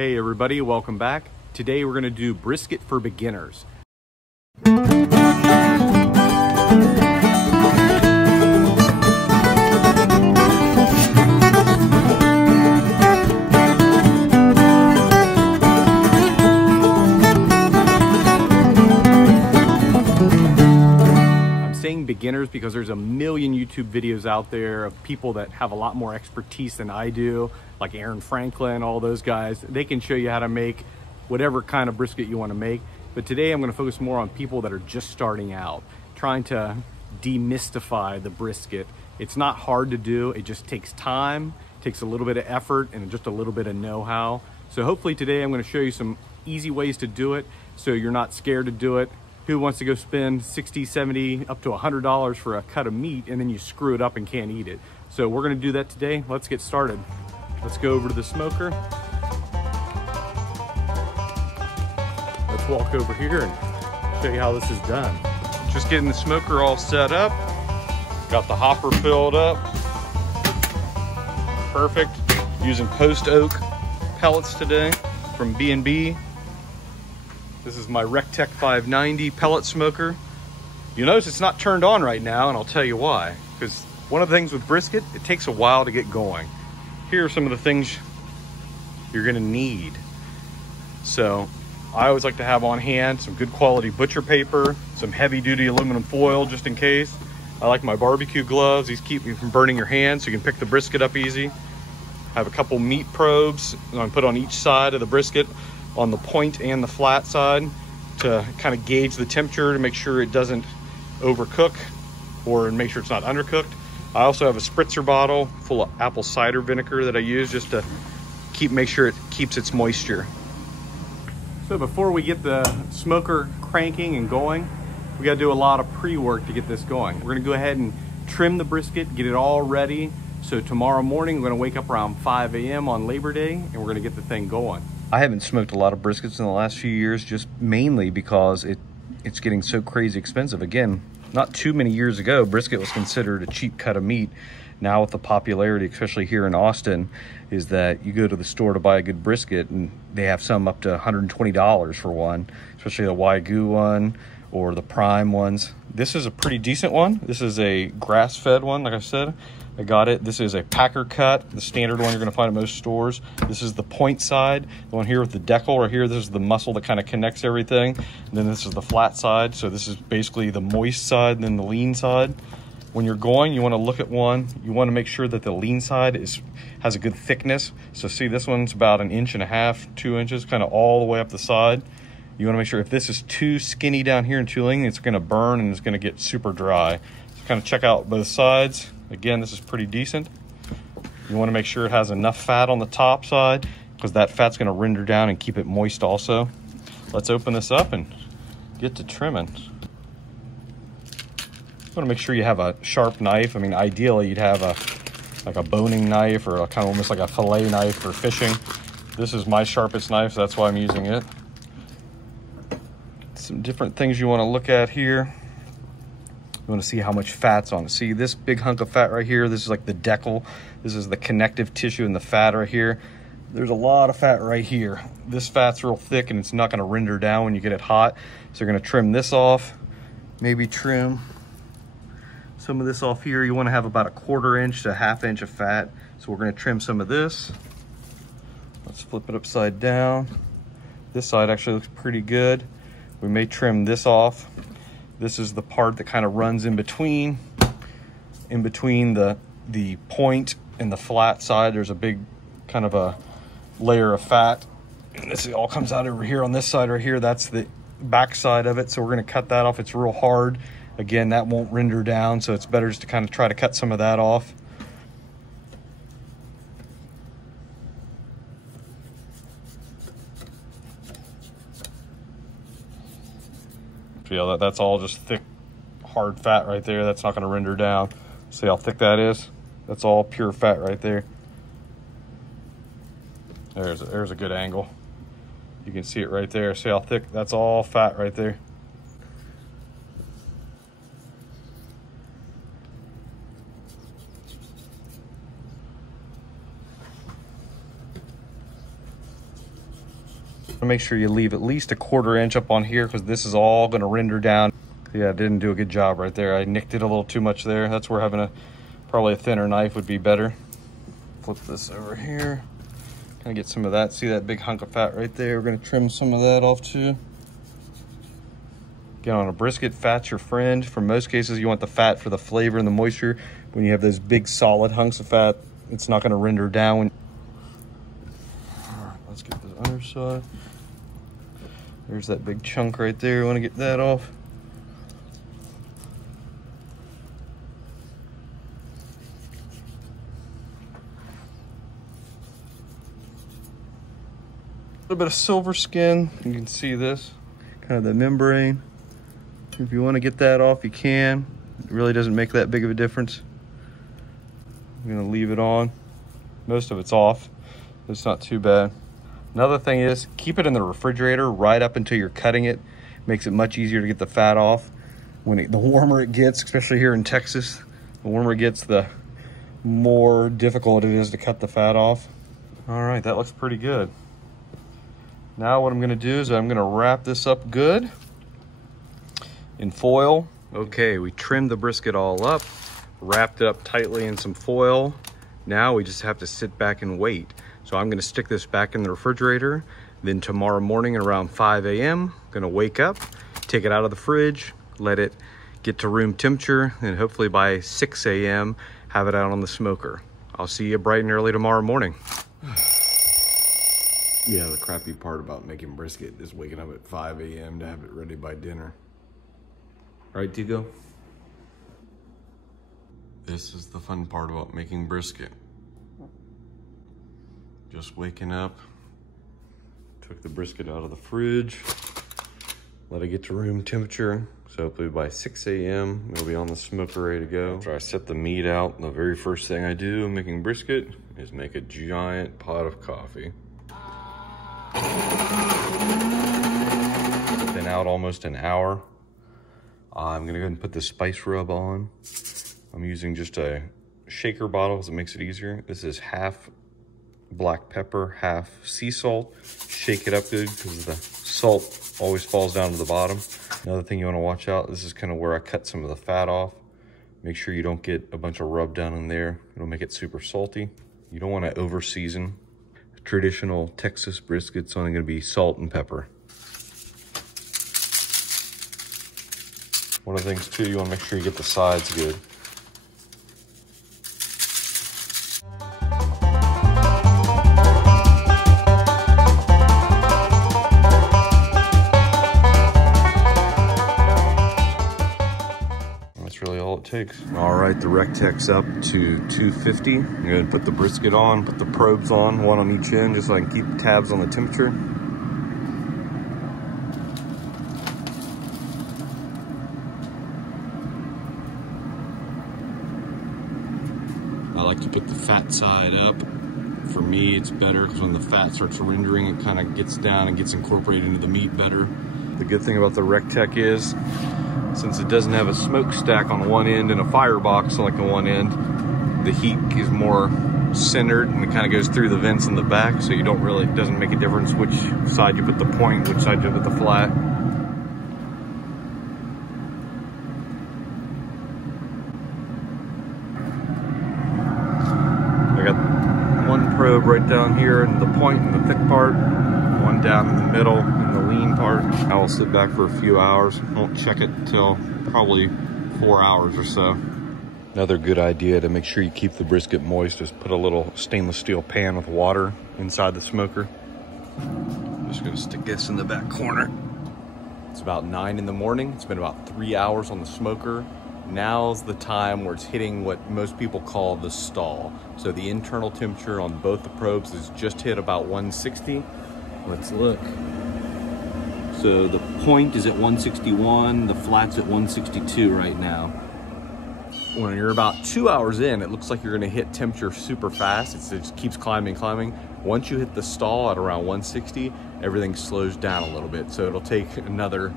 Hey everybody, welcome back. Today we're going to do brisket for beginners. Beginners because there's a million YouTube videos out there of people that have a lot more expertise than I do, like Aaron Franklin, all those guys. They can show you how to make whatever kind of brisket you want to make. But today I'm going to focus more on people that are just starting out, trying to demystify the brisket. It's not hard to do. It just takes time, takes a little bit of effort, and just a little bit of know-how. So hopefully today I'm going to show you some easy ways to do it so you're not scared to do it. Who wants to go spend $60, $70, up to $100 for a cut of meat and then you screw it up and can't eat it? So we're gonna do that today. Let's get started. Let's go over to the smoker. Let's walk over here and show you how this is done. Just getting the smoker all set up. Got the hopper filled up. Perfect. Using post oak pellets today from B&B. This is my RECTEQ 590 pellet smoker. You notice it's not turned on right now, and I'll tell you why. Because one of the things with brisket, it takes a while to get going. Here are some of the things you're gonna need. So I always like to have on hand some good quality butcher paper, some heavy duty aluminum foil just in case. I like my barbecue gloves. These keep you from burning your hands so you can pick the brisket up easy. I have a couple meat probes I'm gonna put on each side of the brisket, on the point and the flat side, to kind of gauge the temperature to make sure it doesn't overcook or make sure it's not undercooked. I also have a spritzer bottle full of apple cider vinegar that I use just to make sure it keeps its moisture. So before we get the smoker cranking and going, we got to do a lot of pre-work to get this going. We're going to go ahead and trim the brisket, get it all ready. So tomorrow morning, we're going to wake up around 5 a.m. on Labor Day, and we're going to get the thing going. I haven't smoked a lot of briskets in the last few years, just mainly because it's getting so crazy expensive. Again, not too many years ago, brisket was considered a cheap cut of meat. Now with the popularity, especially here in Austin, is that you go to the store to buy a good brisket and they have some up to $120 for one, especially the Wagyu one or the prime ones. This is a pretty decent one. This is a grass-fed one, like I said. I got it. This is a packer cut, the standard one you're going to find at most stores. This is the point side, the one here with the decal right here. This is the muscle that kind of connects everything. And then this is the flat side. So this is basically the moist side and then the lean side. When you're going, you want to look at one. You want to make sure that the lean side has a good thickness. So see, this one's about 1.5 inches, 2 inches, kind of all the way up the side. You want to make sure if this is too skinny down here and too lean, it's going to burn and it's going to get super dry. So kind of check out both sides. Again, this is pretty decent. You want to make sure it has enough fat on the top side because that fat's going to render down and keep it moist also. Let's open this up and get to trimming. You want to make sure you have a sharp knife. I mean, ideally you'd have like a boning knife or a kind of almost like a fillet knife for fishing. This is my sharpest knife, so that's why I'm using it. Some different things you want to look at here. You want to see how much fat's on it. See this big hunk of fat right here? This is like the decal. This is the connective tissue and the fat right here. There's a lot of fat right here. This fat's real thick and it's not going to render down when you get it hot. So you're going to trim this off. Maybe trim some of this off here. You want to have about 1/4 inch to 1/2 inch of fat. So we're going to trim some of this. Let's flip it upside down. This side actually looks pretty good. We may trim this off. This is the part that kind of runs in between the point and the flat side. There's a big kind of a layer of fat. And this all comes out over here on this side right here. That's the back side of it. So we're going to cut that off. It's real hard. Again, that won't render down. So it's better just to kind of try to cut some of that off. Yeah, that's all just thick, hard fat right there. That's not going to render down. See how thick that is? That's all pure fat right there. There's a good angle. You can see it right there. See how thick? That's all fat right there. Make sure you leave at least a 1/4 inch up on here because this is all going to render down. Yeah, I didn't do a good job right there. I nicked it a little too much there. That's where having probably a thinner knife would be better. Flip this over here. Kind of get some of that. See that big hunk of fat right there? We're going to trim some of that off too. Again, on a brisket, fat's your friend. For most cases, you want the fat for the flavor and the moisture. When you have those big solid hunks of fat, it's not going to render down. All right, let's get the underside. There's that big chunk right there. You want to get that off. A little bit of silver skin. You can see this, kind of the membrane. If you want to get that off, you can. It really doesn't make that big of a difference. I'm gonna leave it on. Most of it's off. It's not too bad. Another thing is, keep it in the refrigerator right up until you're cutting it. Makes it much easier to get the fat off. The warmer it gets, especially here in Texas, the warmer it gets, the more difficult it is to cut the fat off. All right, that looks pretty good. Now what I'm gonna do is I'm gonna wrap this up good in foil. Okay, we trimmed the brisket all up, wrapped it up tightly in some foil. Now we just have to sit back and wait. So I'm gonna stick this back in the refrigerator. Then tomorrow morning at around 5 a.m., gonna wake up, take it out of the fridge, let it get to room temperature, and hopefully by 6 a.m., have it out on the smoker. I'll see you bright and early tomorrow morning. Yeah, the crappy part about making brisket is waking up at 5 a.m. to have it ready by dinner. Right, Tigo? This is the fun part about making brisket. Just waking up, took the brisket out of the fridge, let it get to room temperature. So hopefully by 6 a.m. it'll be on the smoker ready to go. After I set the meat out, the very first thing I do making brisket is make a giant pot of coffee. Been out almost an hour. I'm gonna go ahead and put the spice rub on. I'm using just a shaker bottle because it makes it easier. This is half black pepper, half sea salt. Shake it up good because the salt always falls down to the bottom. Another thing you want to watch out, this is kind of where I cut some of the fat off. Make sure you don't get a bunch of rub down in there. It'll make it super salty. You don't want to over season. Traditional Texas brisket's only going to be salt and pepper. One of the things too, you want to make sure you get the sides good. That's really all it takes. All right, the Rectec's up to 250. I'm going to put the brisket on, put the probes on, one on each end, just so I can keep tabs on the temperature. I like to put the fat side up. For me, it's better because when the fat starts rendering, it kind of gets down and gets incorporated into the meat better. The good thing about the Rectec is, since it doesn't have a smokestack on one end and a firebox like the one end, the heat is more centered and it kind of goes through the vents in the back, so you don't really, it doesn't make a difference which side you put the point, which side you put the flat. I got one probe right down here in the point in the thick part, one down in the middle in the lean part. I will sit back for a few hours. Won't check it till probably 4 hours or so. Another good idea to make sure you keep the brisket moist is put a little stainless steel pan with water inside the smoker. Just gonna stick this in the back corner. It's about 9 in the morning. It's been about 3 hours on the smoker. Now's the time where it's hitting what most people call the stall. So the internal temperature on both the probes is just hit about 160. Let's look. So the point is at 161, the flat's at 162 right now. When you're about 2 hours in, it looks like you're gonna hit temperature super fast. It just keeps climbing. Once you hit the stall at around 160, everything slows down a little bit. So it'll take another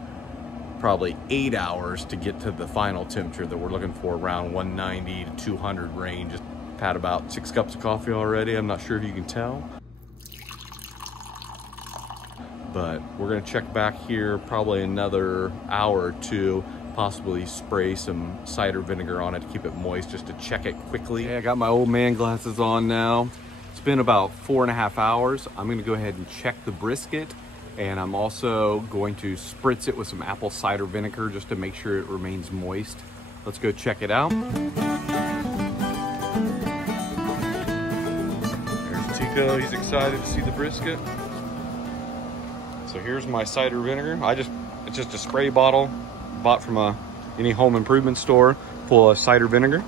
probably 8 hours to get to the final temperature that we're looking for, around 190 to 200 range. Just had about 6 cups of coffee already. I'm not sure if you can tell. but we're gonna check back here probably another hour or two, possibly spray some cider vinegar on it to keep it moist, just to check it quickly. Okay, I got my old man glasses on now. It's been about 4.5 hours. I'm gonna go ahead and check the brisket, and I'm also going to spritz it with some apple cider vinegar just to make sure it remains moist. Let's go check it out. There's Tico, he's excited to see the brisket. So here's my cider vinegar. It's just a spray bottle bought from any home improvement store full of cider vinegar.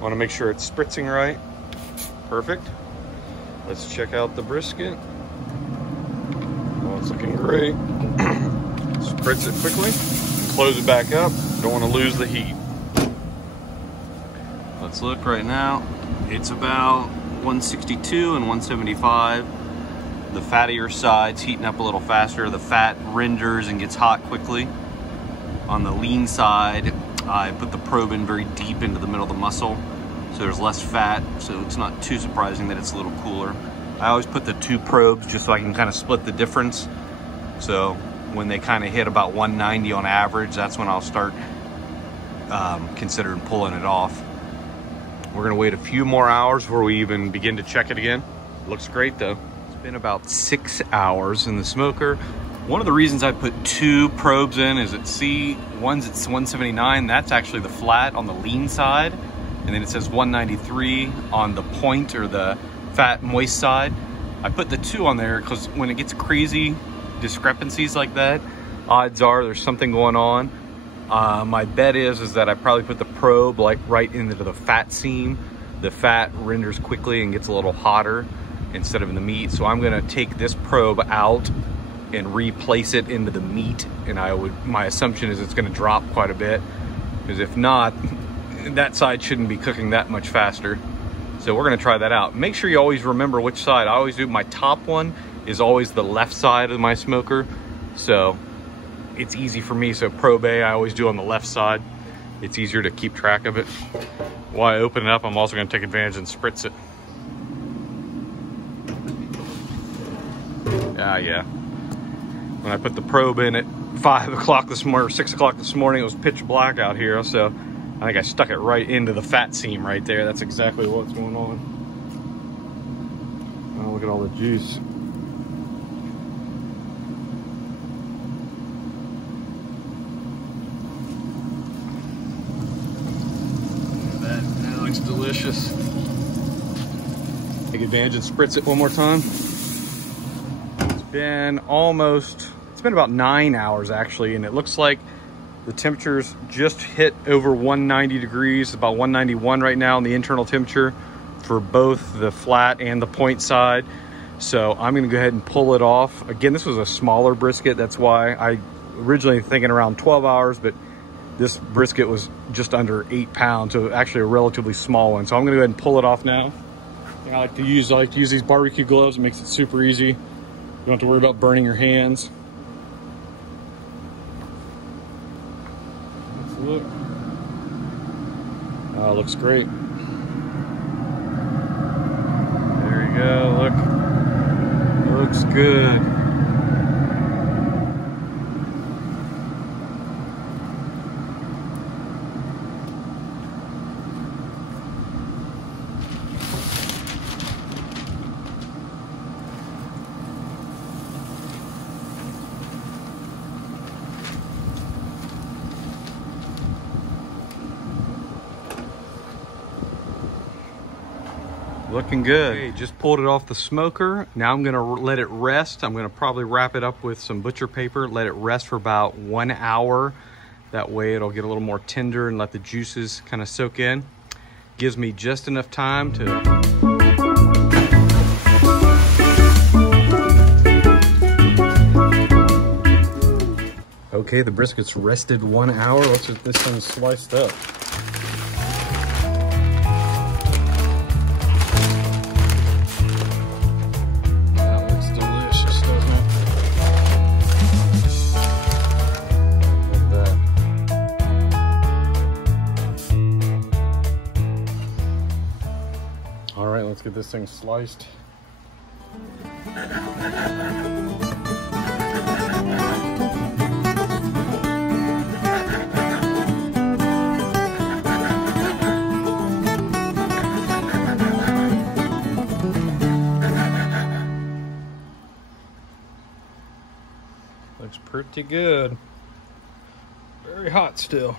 Want to make sure it's spritzing right. Perfect. Let's check out the brisket. Oh, it's looking great. Spritz it quickly and close it back up. Don't want to lose the heat. Let's look right now. It's about 162 and 175. The fattier side's heating up a little faster. The fat renders and gets hot quickly. On the lean side, I put the probe in very deep into the middle of the muscle, so there's less fat, so it's not too surprising that it's a little cooler. I always put the 2 probes just so I can kind of split the difference. So when they kind of hit about 190 on average, that's when I'll start considering pulling it off. We're gonna wait a few more hours before we even begin to check it again. Looks great though. It's been about 6 hours in the smoker. One of the reasons I put 2 probes in is one's at 179, that's actually the flat on the lean side, and then it says 193 on the point or the fat moist side. I put the 2 on there because when it gets crazy discrepancies like that, odds are there's something going on. My bet is that I probably put the probe like right into the fat seam. The fat renders quickly and gets a little hotter instead of in the meat. So I'm gonna take this probe out and replace it into the meat, and my assumption is it's going to drop quite a bit, because if not, that side shouldn't be cooking that much faster. So we're going to try that out. Make sure you always remember which side. I always do. My top one is always the left side of my smoker, so it's easy for me. So probe A I always do on the left side. It's easier to keep track of it. While I open it up, I'm also going to take advantage and spritz it. Yeah. When I put the probe in at 5 o'clock this morning, or 6 o'clock this morning, it was pitch black out here. So I think I stuck it right into the fat seam right there. That's exactly what's going on. Oh, look at all the juice. Look at that. That looks delicious. Take advantage and spritz it one more time. It's been about 9 hours actually, and it looks like the temperatures just hit over 190 degrees, about 191 right now in the internal temperature for both the flat and the point side. So I'm gonna go ahead and pull it off. Again, this was a smaller brisket. That's why I originally thinking around 12 hours, but this brisket was just under 8 pounds, so actually a relatively small one. So I'm gonna go ahead and pull it off now. I like to use these barbecue gloves. It makes it super easy. You don't have to worry about burning your hands. Let's look. Oh, it looks great. There you go, look. Looks good. Looking good. Okay, just pulled it off the smoker. Now I'm gonna let it rest. I'm gonna probably wrap it up with some butcher paper, let it rest for about 1 hour. That way it'll get a little more tender and let the juices kind of soak in. Gives me just enough time to... Okay, the brisket's rested 1 hour. Let's get this thing sliced up. Let's get this thing sliced. Looks pretty good. Very hot still.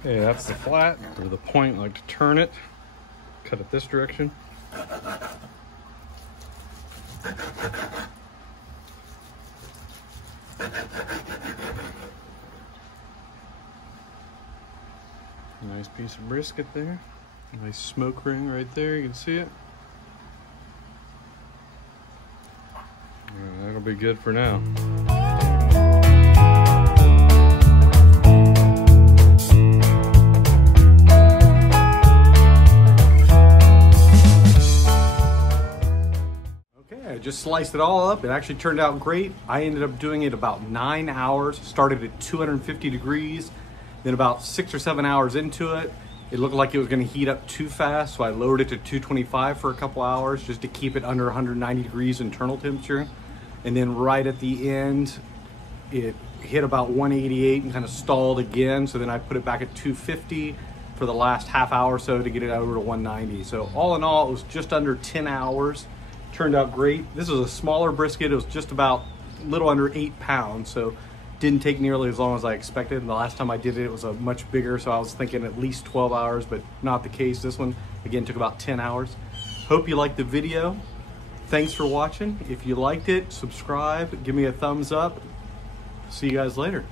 Okay, that's the flat, or the point. I like to turn it, cut it this direction. Nice piece of brisket there. Nice smoke ring right there, you can see it. That'll be good for now. Okay, I just sliced it all up. It actually turned out great. I ended up doing it about 9 hours. Started at 250 degrees. Then about 6 or 7 hours into it, it looked like it was gonna heat up too fast, so I lowered it to 225 for a couple hours just to keep it under 190 degrees internal temperature. And then right at the end, it hit about 188 and kind of stalled again. So then I put it back at 250 for the last half hour or so to get it over to 190. So all in all, it was just under 10 hours. Turned out great. This was a smaller brisket. It was just about a little under 8 pounds. So didn't take nearly as long as I expected. And the last time I did it, it was a much bigger. So I was thinking at least 12 hours, but not the case. This one, again, took about 10 hours. Hope you liked the video. Thanks for watching. If you liked it, subscribe, give me a thumbs up. See you guys later.